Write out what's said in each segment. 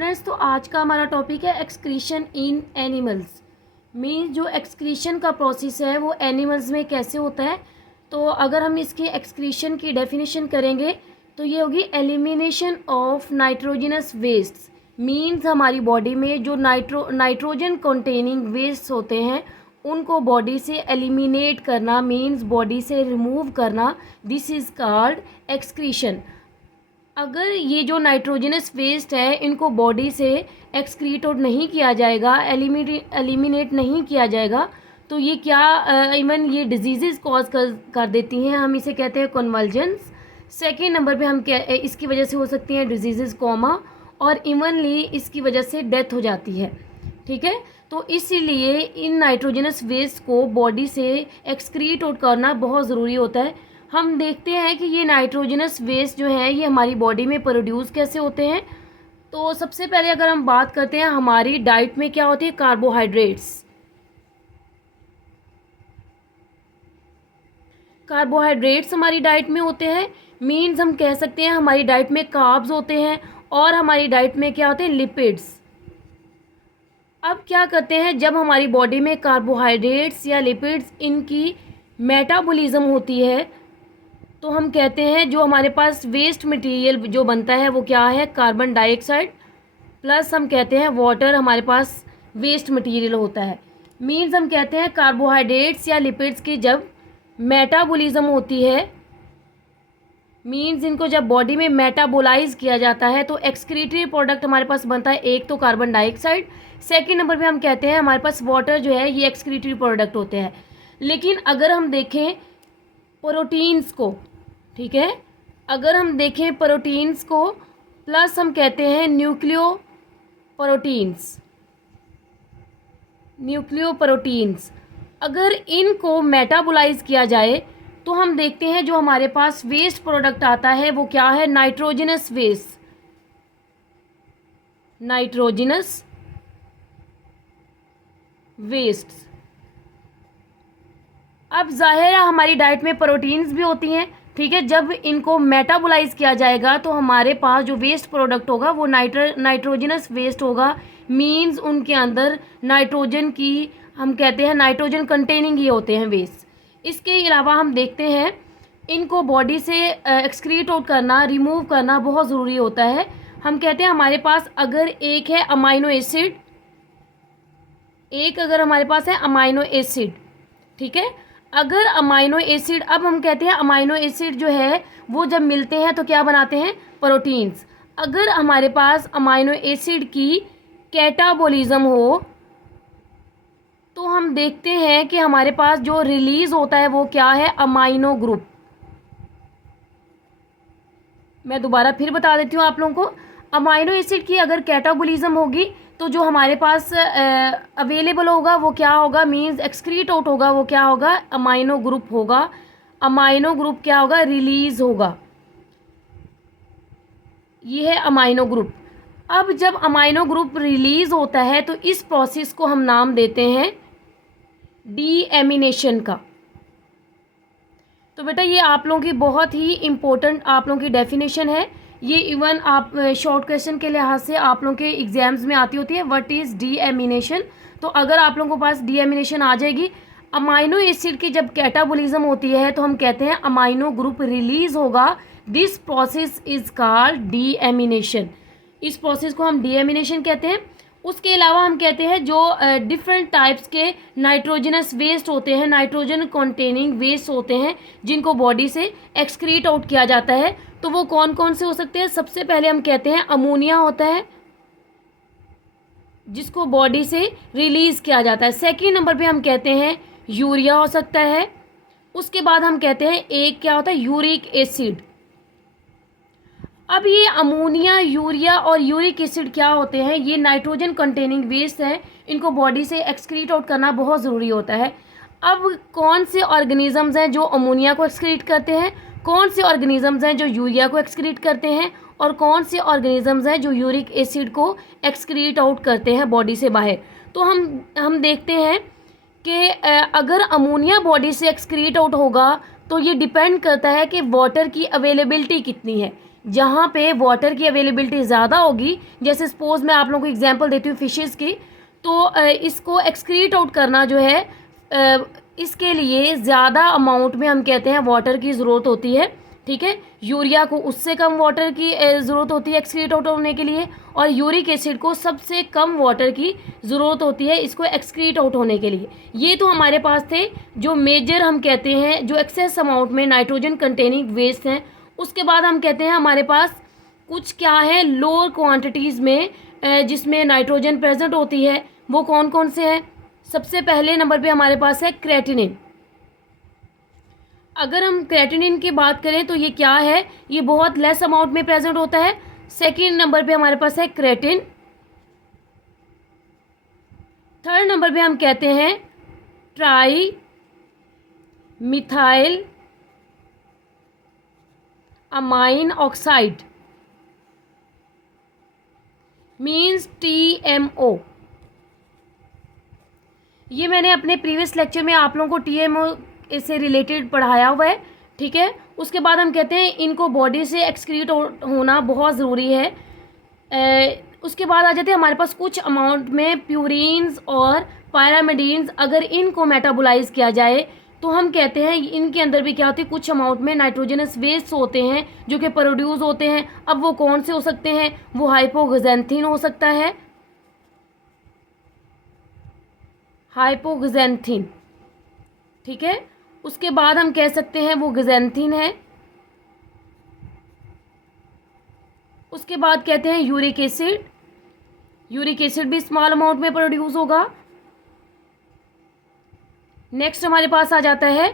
Students, तो आज का हमारा टॉपिक है एक्सक्रीशन इन एनिमल्स। मीन्स जो एक्सक्रीशन का प्रोसेस है वो एनिमल्स में कैसे होता है। तो अगर हम इसके एक्सक्रीशन की डेफिनेशन करेंगे तो ये होगी elimination of nitrogenous waste. Means हमारी बॉडी में जो नाइट्रोजन कंटेनिंग वेस्ट होते हैं उनको बॉडी से एलिमिनेट करना, मीन्स बॉडी से रिमूव करना, दिस इज़ कॉल्ड एक्सक्रीशन। अगर ये जो नाइट्रोजनस वेस्ट है इनको बॉडी से एक्सक्रीट आउट नहीं किया जाएगा, एलिमिनेट नहीं किया जाएगा, तो ये क्या इवन ये डिजीज़ कॉज कर देती हैं। हम इसे कहते हैं कन्वल्जन्स। सेकेंड नंबर पे हम इसकी वजह से हो सकती हैं डिजीज़ कोमा, और इवनली इसकी वजह से डेथ हो जाती है। ठीक है, तो इसीलिए इन नाइट्रोजनस वेस्ट को बॉडी से एक्सक्रीट आउट करना बहुत ज़रूरी होता है। हम देखते हैं कि ये नाइट्रोजनस वेस्ट जो है ये हमारी बॉडी में प्रोड्यूस कैसे होते हैं। तो सबसे पहले अगर हम बात करते हैं हमारी डाइट में क्या होती है, कार्बोहाइड्रेट्स हमारी डाइट में होते हैं। मीन्स हम कह सकते हैं हमारी डाइट में कार्ब्स होते हैं और हमारी डाइट में क्या होते हैं, लिपिड्स। अब क्या करते हैं, जब हमारी बॉडी में कार्बोहाइड्रेट्स या लिपिड्स इनकी मेटाबॉलिज्म होती है तो हम कहते हैं जो हमारे पास वेस्ट मटेरियल जो बनता है वो क्या है, कार्बन डाइऑक्साइड प्लस हम कहते हैं वाटर हमारे पास वेस्ट मटेरियल होता है। मीन्स हम कहते हैं कार्बोहाइड्रेट्स या लिपिड्स की जब मेटाबॉलिज्म होती है, मीन्स इनको जब बॉडी में मेटाबोलाइज किया जाता है तो एक्सक्रीटरी प्रोडक्ट हमारे पास बनता है, एक तो कार्बन डाइऑक्साइड, सेकेंड नंबर पे हम कहते हैं हमारे पास वाटर जो है ये एक्सक्रीटरी प्रोडक्ट होते हैं। लेकिन अगर हम देखें प्रोटीन्स को, ठीक है, अगर हम देखें प्रोटीन्स को प्लस हम कहते हैं न्यूक्लियोप्रोटीन्स, अगर इनको मेटाबोलाइज किया जाए तो हम देखते हैं जो हमारे पास वेस्ट प्रोडक्ट आता है वो क्या है, नाइट्रोजनस वेस्ट। अब जाहिर है हमारी डाइट में प्रोटीन्स भी होती हैं, ठीक है। जब इनको मेटाबोलाइज किया जाएगा तो हमारे पास जो वेस्ट प्रोडक्ट होगा वो नाइट्रोजनस वेस्ट होगा। मीन्स उनके अंदर नाइट्रोजन की, हम कहते हैं नाइट्रोजन कंटेनिंग ही होते हैं वेस्ट। इसके अलावा हम देखते हैं इनको बॉडी से एक्सक्रीट आउट करना, रिमूव करना बहुत ज़रूरी होता है। हम कहते हैं हमारे पास अगर एक है अमाइनो एसिड, अगर हमारे पास है अमाइनो एसिड, ठीक है, अगर अमाइनो एसिड, अब हम कहते हैं अमाइनो एसिड जो है वो जब मिलते हैं तो क्या बनाते हैं, प्रोटीन्स। अगर हमारे पास अमाइनो एसिड की कैटाबॉलिज्म हो तो हम देखते हैं कि हमारे पास जो रिलीज होता है वो क्या है, अमाइनो ग्रुप। मैं दोबारा फिर बता देती हूँ आप लोगों को, अमाइनो एसिड की अगर कैटाबॉलिज्म होगी तो जो हमारे पास अवेलेबल होगा वो क्या होगा, मींस एक्सक्रीट आउट होगा वो क्या होगा, अमाइनो ग्रुप होगा। अमाइनो ग्रुप क्या होगा, रिलीज होगा। ये है अमाइनो ग्रुप। अब जब अमाइनो ग्रुप रिलीज होता है तो इस प्रोसेस को हम नाम देते हैं डीएमिनेशन का। तो बेटा ये आप लोगों की बहुत ही इम्पोर्टेंट आप लोगों की डेफिनेशन है। ये इवन आप शॉर्ट क्वेश्चन के लिहाज से आप लोगों के एग्जाम्स में आती होती है, व्हाट इज़ डीएमिनेशन। तो अगर आप लोगों के पास डीएमिनेशन आ जाएगी, अमाइनो एसिड की जब कैटाबॉलिज्म होती है तो हम कहते हैं अमाइनो ग्रुप रिलीज होगा, this process is called deamination. इस प्रोसेस को हम डीएमिनेशन कहते हैं। उसके अलावा हम कहते हैं जो डिफरेंट टाइप्स के नाइट्रोजनस वेस्ट होते हैं, नाइट्रोजन कंटेनिंग वेस्ट होते हैं जिनको बॉडी से एक्सक्रीट आउट किया जाता है, तो वो कौन कौन से हो सकते हैं। सबसे पहले हम कहते हैं अमोनिया होता है जिसको बॉडी से रिलीज किया जाता है। सेकेंड नंबर पे हम कहते हैं यूरिया हो सकता है। उसके बाद हम कहते हैं एक क्या होता है, यूरिक एसिड। अब ये अमोनिया, यूरिया और यूरिक एसिड क्या होते हैं, ये नाइट्रोजन कंटेनिंग वेस्ट है, इनको बॉडी से एक्सक्रीट आउट करना बहुत ज़रूरी होता है। अब कौन से ऑर्गेनिजम्स हैं जो अमोनिया को एक्सक्रीट करते हैं, कौन से ऑर्गेनिजम्स हैं जो यूरिया को एक्सक्रीट करते हैं, और कौन से ऑर्गेनिजम्स हैं जो यूरिक एसिड को एक्सक्रीट आउट करते हैं बॉडी से बाहर। तो हम देखते हैं कि अगर अमोनिया बॉडी से एक्सक्रीट आउट होगा तो ये डिपेंड करता है कि वाटर की अवेलेबिलिटी कितनी है। जहाँ पे वाटर की अवेलेबिलिटी ज़्यादा होगी, जैसे सपोज मैं आप लोगों को एग्जांपल देती हूँ फिशेस की, तो इसको एक्सक्रीट आउट करना जो है, इसके लिए ज़्यादा अमाउंट में हम कहते हैं वाटर की ज़रूरत होती है। ठीक है, यूरिया को उससे कम वाटर की ज़रूरत होती है एक्सक्रीट आउट होने के लिए, और यूरिक एसिड को सबसे कम वाटर की ज़रूरत होती है इसको एक्सक्रीट आउट होने के लिए। ये तो हमारे पास थे जो मेजर हम कहते हैं जो एक्सेस अमाउंट में नाइट्रोजन कंटेनिंग वेस्ट हैं। उसके बाद हम कहते हैं हमारे पास कुछ क्या है लोअर क्वांटिटीज़ में जिसमें नाइट्रोजन प्रेजेंट होती है। वो कौन कौन से हैं? सबसे पहले नंबर पे हमारे पास है क्रेटिनिन। अगर हम क्रेटिनिन की बात करें तो ये क्या है, ये बहुत लेस अमाउंट में प्रेजेंट होता है। सेकंड नंबर पे हमारे पास है क्रेटिन। थर्ड नंबर पे हम कहते हैं tri methyl amine oxide, means TMO। ये मैंने अपने प्रीवियस लेक्चर में आप लोगों को TMO से रिलेटेड पढ़ाया हुआ है। ठीक है, उसके बाद हम कहते हैं इनको बॉडी से एक्सक्रीट होना बहुत ज़रूरी है। उसके बाद आ जाते हैं हमारे पास कुछ अमाउंट में प्यूरिन्स और पायरामिडीन्स। अगर इनको मेटाबोलाइज किया जाए तो हम कहते हैं इनके अंदर भी क्या होती है, कुछ अमाउंट में नाइट्रोजनस वेस्ट होते हैं जो कि प्रोड्यूस होते हैं। अब वो कौन से हो सकते हैं? वो हाइपोक्सेंथिन हो सकता है, हाइपोक्सेंथिन। ठीक है, उसके बाद हम कह सकते हैं वो गिजेंथिन है। उसके बाद कहते हैं यूरिक एसिड। यूरिक एसिड भी स्मॉल अमाउंट में प्रोड्यूस होगा। नेक्स्ट हमारे पास आ जाता है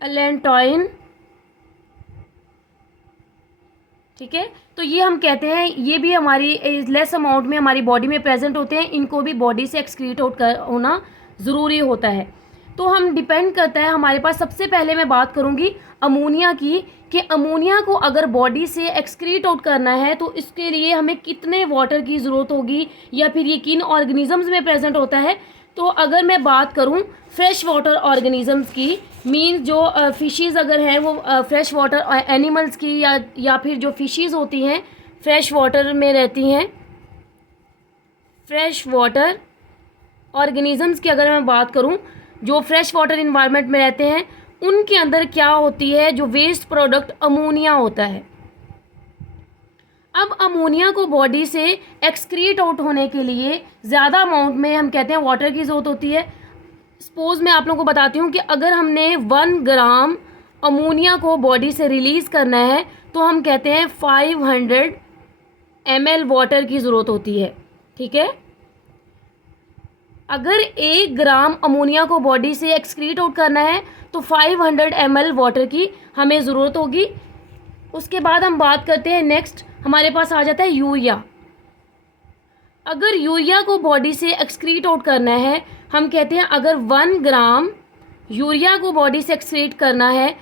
एलेंटोइन। ठीक है, तो ये हम कहते हैं ये भी हमारी लेस अमाउंट में हमारी बॉडी में प्रेजेंट होते हैं। इनको भी बॉडी से एक्सक्रीट आउट होना ज़रूरी होता है। तो हम डिपेंड करता है हमारे पास। सबसे पहले मैं बात करूँगी अमोनिया की, कि अमोनिया को अगर बॉडी से एक्सक्रीट आउट करना है तो इसके लिए हमें कितने वाटर की ज़रूरत होगी, या फिर ये किन ऑर्गेनिजम्स में प्रेजेंट होता है। तो अगर मैं बात करूँ फ्रेश वाटर ऑर्गेनिजम्स की, मीन जो फिशेज़ अगर हैं वो फ्रेश वाटर एनिमल्स की, या फिर जो फिशेज़ होती हैं फ्रेश वाटर में रहती हैं, फ्रेश वाटर ऑर्गेनिजम्स की अगर मैं बात करूं जो फ्रेश वाटर इन्वायरमेंट में रहते हैं, उनके अंदर क्या होती है, जो वेस्ट प्रोडक्ट अमोनिया होता है। अब अमोनिया को बॉडी से एक्सक्रीट आउट होने के लिए ज़्यादा अमाउंट में हम कहते हैं वाटर की ज़रूरत होती है। सपोज मैं आप लोगों को बताती हूँ कि अगर हमने 1 ग्राम अमोनिया को बॉडी से रिलीज़ करना है तो हम कहते हैं 500 ml वाटर की ज़रूरत होती है। ठीक है, अगर 1 ग्राम अमोनिया को बॉडी से एक्सक्रीट आउट करना है तो 500 ml वाटर की हमें ज़रूरत होगी। उसके बाद हम बात करते हैं नेक्स्ट हमारे पास आ जाता है यूरिया। अगर यूरिया को बॉडी से एक्सक्रीट आउट करना है, हम कहते हैं अगर 1 ग्राम यूरिया को बॉडी से एक्सक्रीट करना है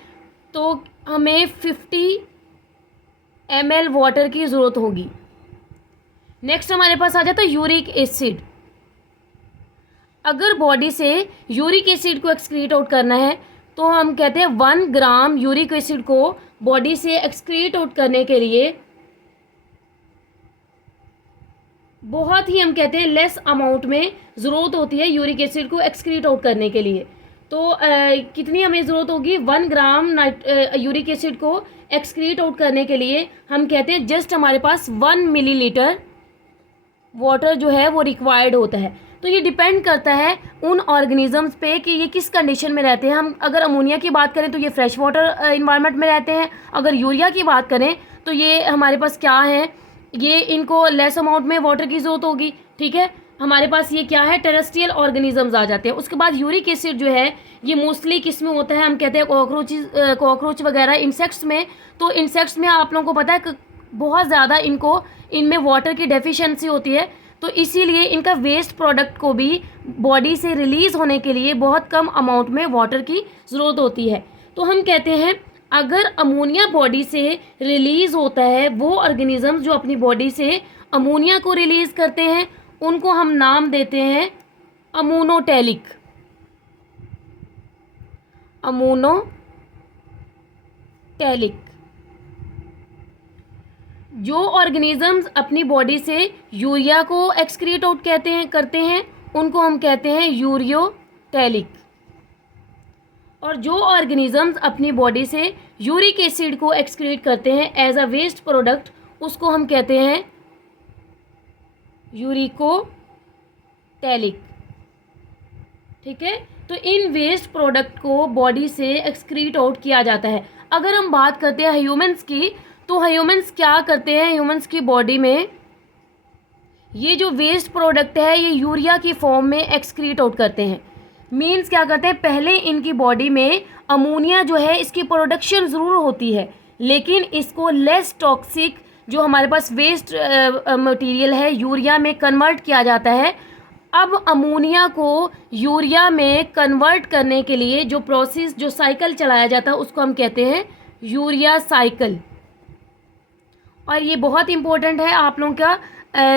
तो हमें 50 ml वाटर की ज़रूरत होगी। नेक्स्ट हमारे पास आ जाता है यूरिक एसिड। अगर बॉडी से यूरिक एसिड को एक्सक्रीट आउट करना है तो हम कहते हैं 1 ग्राम यूरिक एसिड को बॉडी से एक्सक्रीट आउट करने के लिए बहुत ही हम कहते हैं लेस अमाउंट में ज़रूरत होती है यूरिक एसिड को एक्सक्रीट आउट करने के लिए। तो कितनी हमें ज़रूरत होगी? 1 ग्राम यूरिक एसिड को एक्सक्रीट आउट करने के लिए हम कहते हैं जस्ट हमारे पास 1 मिलीलीटर वाटर जो है वो रिक्वायर्ड होता है। तो ये डिपेंड करता है उन ऑर्गेनिजम्स पे कि ये किस कंडीशन में रहते हैं। हम अगर अमोनिया की बात करें तो ये फ्रेश वाटर इन्वायरमेंट में रहते हैं। अगर यूरिया की बात करें तो ये हमारे पास क्या है, ये इनको लेस अमाउंट में वाटर की ज़रूरत होगी। ठीक है, हमारे पास ये क्या है, टेरेस्ट्रियल ऑर्गेनिजम्स आ जाते हैं। उसके बाद यूरिक एसिड जो है ये मोस्टली किस में होता है, हम कहते हैं कॉकरोच वगैरह इंसेक्ट्स में। तो इंसेक्ट्स में आप लोगों को पता है कि बहुत ज़्यादा इनमें वाटर की डेफिशिएंसी होती है। तो इसीलिए इनका वेस्ट प्रोडक्ट को भी बॉडी से रिलीज़ होने के लिए बहुत कम अमाउंट में वाटर की ज़रूरत होती है। तो हम कहते हैं अगर अमोनिया बॉडी से रिलीज़ होता है, वो ऑर्गेनिज्म जो अपनी बॉडी से अमोनिया को रिलीज़ करते हैं उनको हम नाम देते हैं अमोनोटेलिक। यूरियोटैलिक। जो ऑर्गेनिजम्स अपनी बॉडी से यूरिया को एक्सक्रीट आउट करते हैं उनको हम कहते हैं यूरियोटैलिक। और जो ऑर्गेनिजम्स अपनी बॉडी से यूरिक एसिड को एक्सक्रीट करते हैं एज अ वेस्ट प्रोडक्ट उसको हम कहते हैं यूरिकोटैलिक। ठीक है, तो इन वेस्ट प्रोडक्ट को बॉडी से एक्सक्रीट आउट किया जाता है। अगर हम बात करते हैं ह्यूमंस की, तो ह्यूमंस क्या करते हैं, ह्यूमंस की बॉडी में ये जो वेस्ट प्रोडक्ट है ये यूरिया की फॉर्म में एक्सक्रीट आउट करते हैं। मीन्स क्या करते हैं, पहले इनकी बॉडी में अमोनिया जो है इसकी प्रोडक्शन ज़रूर होती है, लेकिन इसको लेस टॉक्सिक जो हमारे पास वेस्ट मटेरियल है यूरिया में कन्वर्ट किया जाता है। अब अमोनिया को यूरिया में कन्वर्ट करने के लिए जो प्रोसेस जो साइकिल चलाया जाता है उसको हम कहते हैं यूरिया साइकिल। और ये बहुत इंपॉर्टेंट है आप लोगों का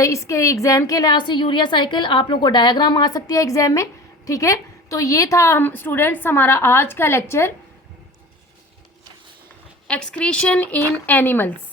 इसके एग्ज़ाम के लिहाज से। यूरिया साइकिल आप लोगों को डायग्राम आ सकती है एग्ज़ाम में। ठीक है, तो ये था हम स्टूडेंट्स हमारा आज का लेक्चर एक्सक्रीशन इन एनिमल्स।